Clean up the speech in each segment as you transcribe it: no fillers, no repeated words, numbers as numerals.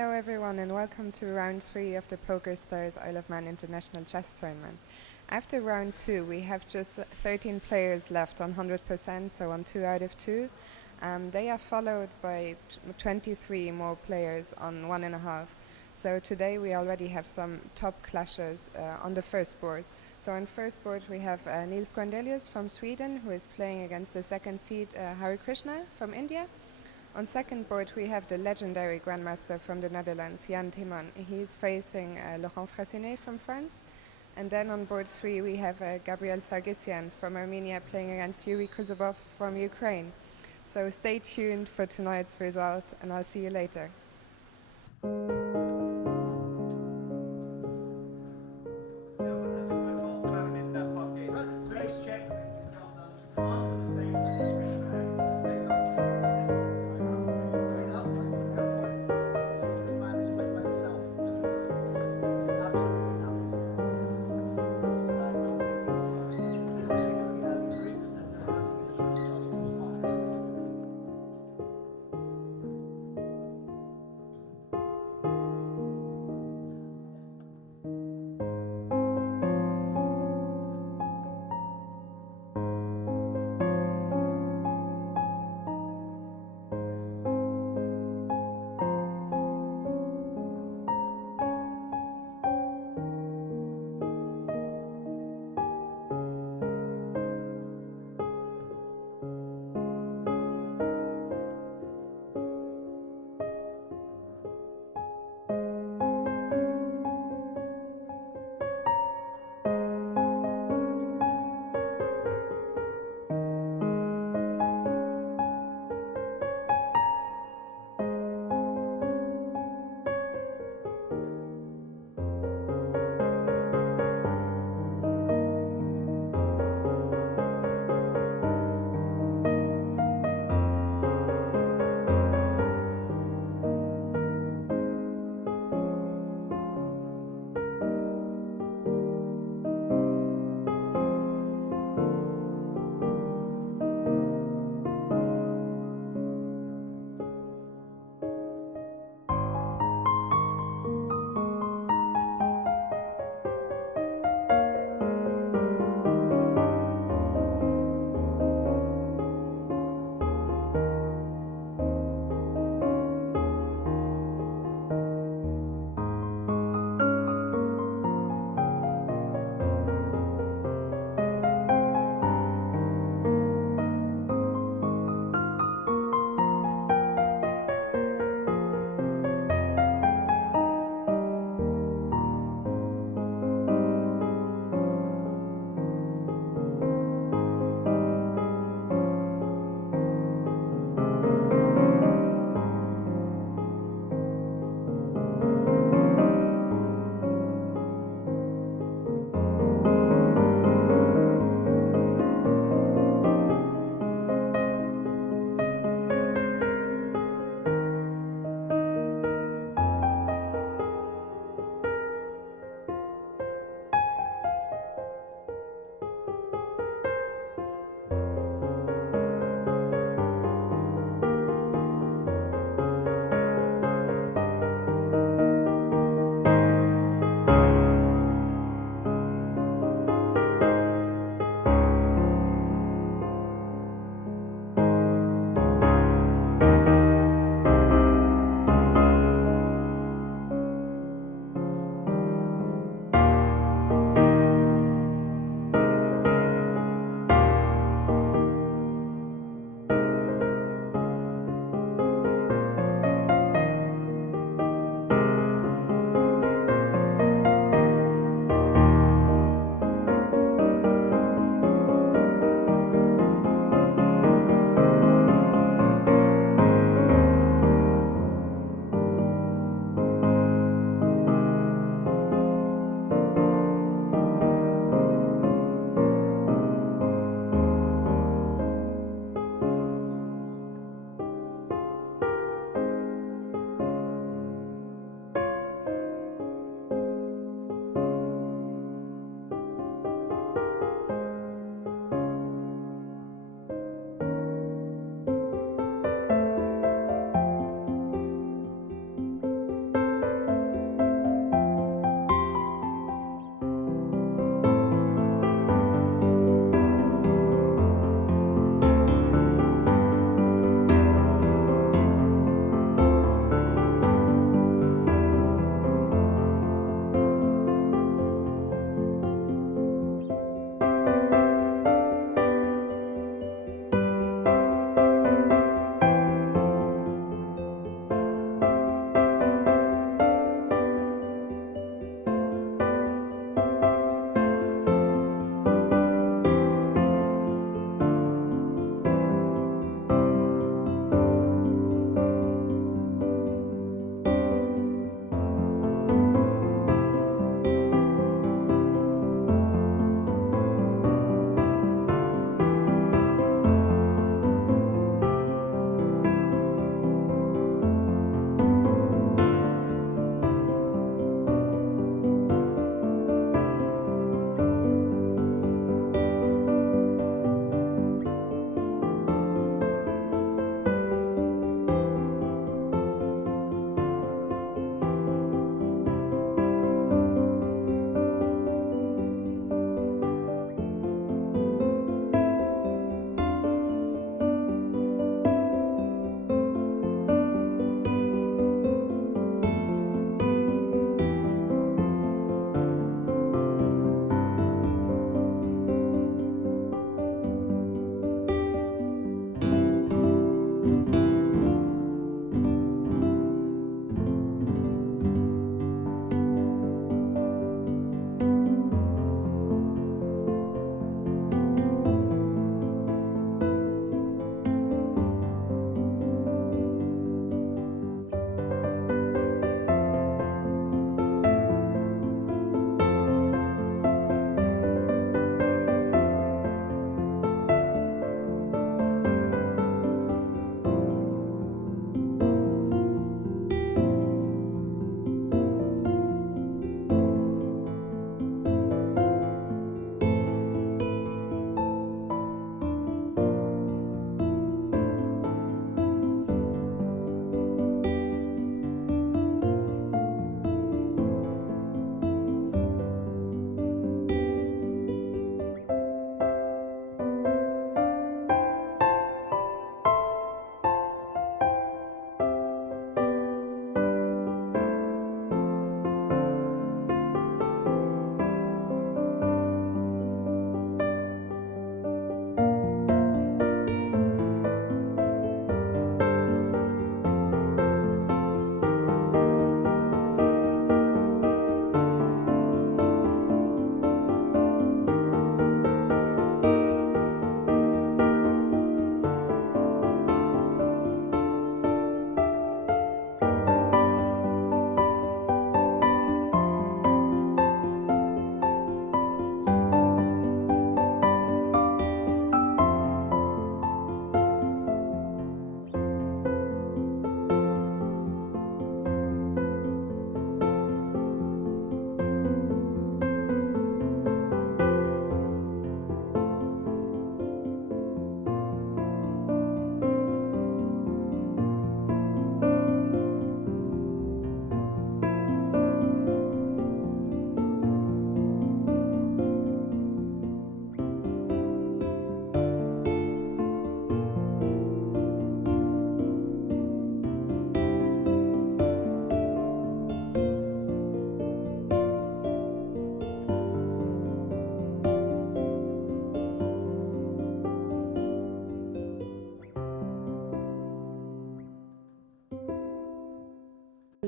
Hello everyone and welcome to round 3 of the PokerStars Isle of Man International Chess Tournament. After round 2 we have just 13 players left on 100%, so on 2 out of 2. They are followed by 23 more players on 1.5. So today we already have some top clashers on the first board. So on first board we have Niels Grandelius from Sweden, who is playing against the second seed Hari Krishna from India. On second board we have the legendary grandmaster from the Netherlands, Jan Timman. He's facing Laurent Fressinet from France. And then on board 3 we have Gabriel Sargsyan from Armenia playing against Yuri Kuzubov from Ukraine. So stay tuned for tonight's result and I'll see you later.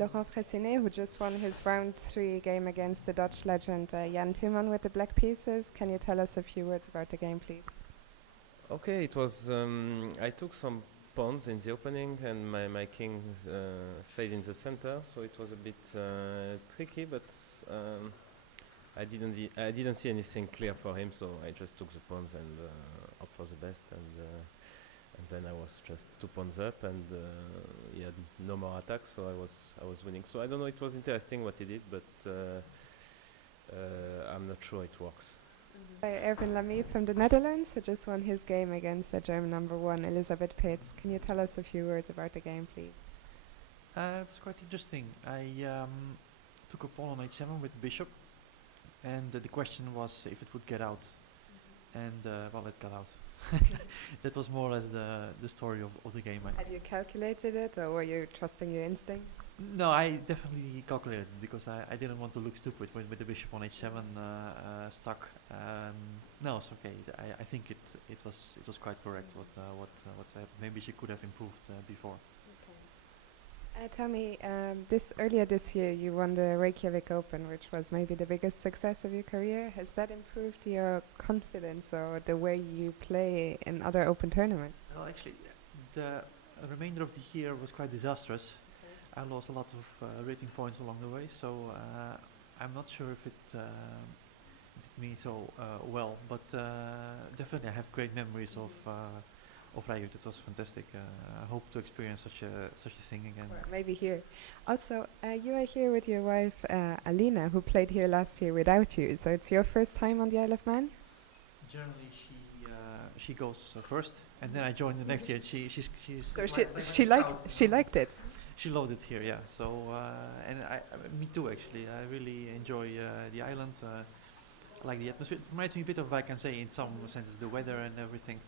Laurent Fressinet, who just won his round 3 game against the Dutch legend Jan Timman with the black pieces. Can you tell us a few words about the game, please? Okay, it was. I took some pawns in the opening, and my king stayed in the center, so it was a bit tricky. But I didn't see anything clear for him, so I just took the pawns and hoped for the best, and then I was just 2 pawns up, and he had no more attacks, so I was winning. So I don't know. It was interesting what he did, but I'm not sure it works. By Erwin Lamy from the Netherlands, who just won his game against the German number 1, Elisabeth Pitts. Can you tell us a few words about the game, please? It's quite interesting. I took a pawn on h7 with bishop, and the question was if it would get out, and well, it got out. That was more or less the story of the game. Had you calculated it, or were you trusting your instinct? No, I definitely calculated it because I didn't want to look stupid with the bishop on h7 stuck. No, it's okay. I think it was quite correct what happened. Maybe she could have improved before. Tell me, earlier this year you won the Reykjavik Open, which was maybe the biggest success of your career. Has that improved your confidence or the way you play in other open tournaments? Well, actually, the remainder of the year was quite disastrous. I lost a lot of rating points along the way, so I'm not sure if it did me so well, but definitely I have great memories of Reykjavik. It was fantastic. I hope to experience such a thing again. Or maybe here. Also, you are here with your wife Alina, who played here last year without you. So it's your first time on the Isle of Man? Generally, she goes first, and then I join the next year. She's So like a she scout. liked it. She loved it here, yeah. So and me too actually. I really enjoy the island. I like the atmosphere. It reminds me a bit of Vacanzee in some senses, the weather and everything.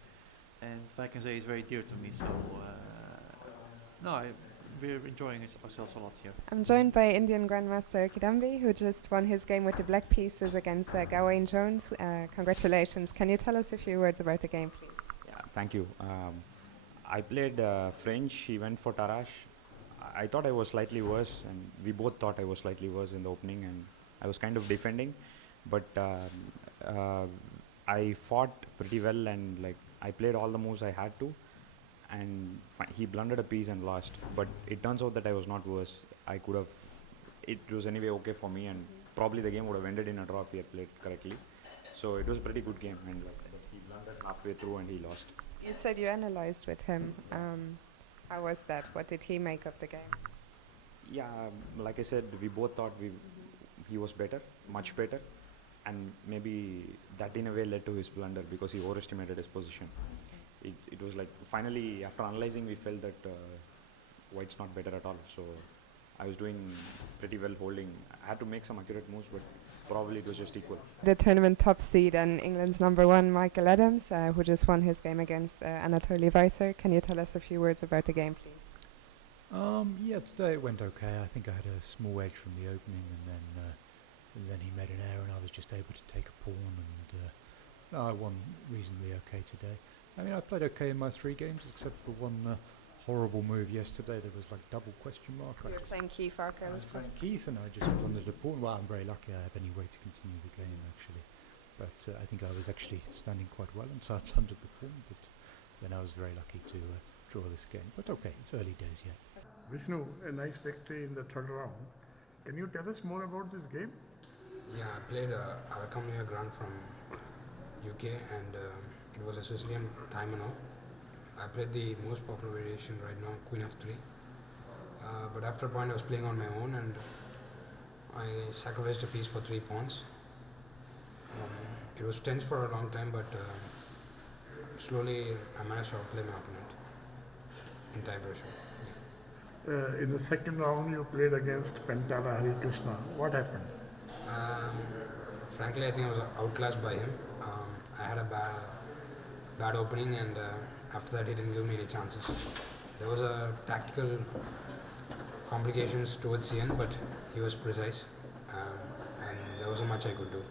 And Vacanzee is very dear to me. So we're enjoying ourselves a lot here. I'm joined by Indian Grandmaster Kidambi, who just won his game with the black pieces against Gawain Jones. Congratulations. Can you tell us a few words about the game, please? Yeah, thank you. I played French. He went for Tarash. I thought I was slightly worse, and we both thought I was slightly worse in the opening, and I was kind of defending. But I fought pretty well, and like I played all the moves I had to, and he blundered a piece and lost. But it turns out that I was not worse. I could have. It was anyway okay for me, and probably the game would have ended in a draw if he had played correctly. So it was a pretty good game, and like, but he blundered halfway through and he lost. You said you analyzed with him. How was that? What did he make of the game? Yeah, like I said, we both thought he was better, much better, and maybe that in a way led to his blunder because he overestimated his position. It was like finally after analyzing we felt that White's not better at all. So I was doing pretty well holding. I had to make some accurate moves, but probably it was just equal. The tournament top seed and England's number 1, Michael Adams, who just won his game against Anatoly Weiser. Can you tell us a few words about the game, please? Yeah, today it went okay. I think I had a small edge from the opening, and then he made an error, and I was just able to take a pawn, and I won reasonably okay today. I mean, I played okay in my 3 games, except for one horrible move yesterday. There was like double question mark. You were playing Keith I Arco. was playing Keith, and I just blundered a pawn. Well, I'm very lucky I have any way to continue the game, actually. But I think I was actually standing quite well, and so I blundered the pawn, but then I was very lucky to draw this game. But okay, it's early days yet. Vishnu, a nice victory in the third round. Can you tell us more about this game? Yeah, I played Arakamnia Grand from UK, and it was a Sicilian time and all. I played the most popular variation right now, Queen f3. But after a point I was playing on my own, and I sacrificed a piece for 3 pawns. It was tense for a long time, but slowly I managed to outplay my opponent in time pressure. Yeah. In the second round, you played against Pentala Hari Krishna. What happened? Frankly, I think I was outclassed by him. I had a bad opening, and after that he didn't give me any chances. There was a tactical complications towards the end, but he was precise, and there wasn't much I could do.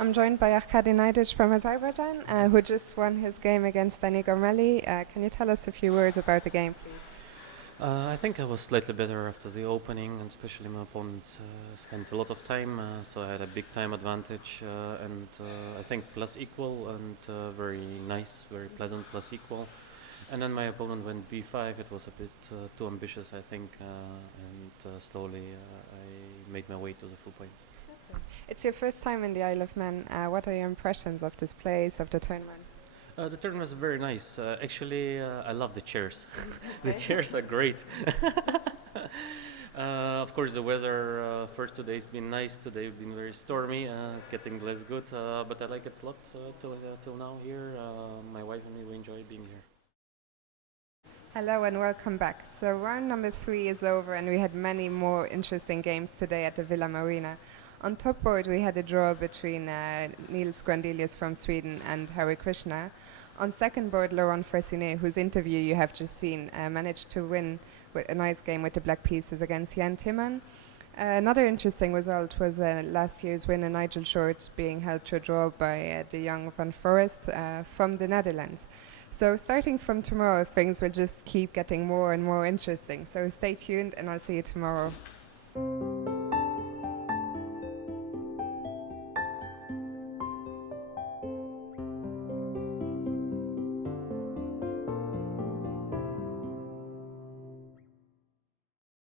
I'm joined by Arkady Naidic from Azerbaijan, who just won his game against Danny Gormeli. Can you tell us a few words about the game, please? I think I was slightly better after the opening, and especially my opponent spent a lot of time, so I had a big time advantage, and I think plus equal and very nice, very pleasant plus equal. And then my opponent went b5. It was a bit too ambitious, I think, and slowly I made my way to the full point. It's your first time in the Isle of Man. What are your impressions of this place, of the tournament? The tournament was very nice. Actually, I love the chairs. The chairs are great. Of course, the weather first 2 days been nice. Today been very stormy. It's getting less good, but I like it a lot till now here. My wife and me, we enjoy being here. Hello and welcome back. So round number 3 is over and we had many more interesting games today at the Villa Marina. On top board we had a draw between Niels Grandelius from Sweden and Hari Krishna. On second board, Laurent Fressinet, whose interview you have just seen, managed to win with a nice game with the black pieces against Jan Timman. Another interesting result was last year's winner Nigel Short being held to a draw by de Jong van Forest from the Netherlands. So starting from tomorrow, things will just keep getting more and more interesting. So stay tuned and I'll see you tomorrow.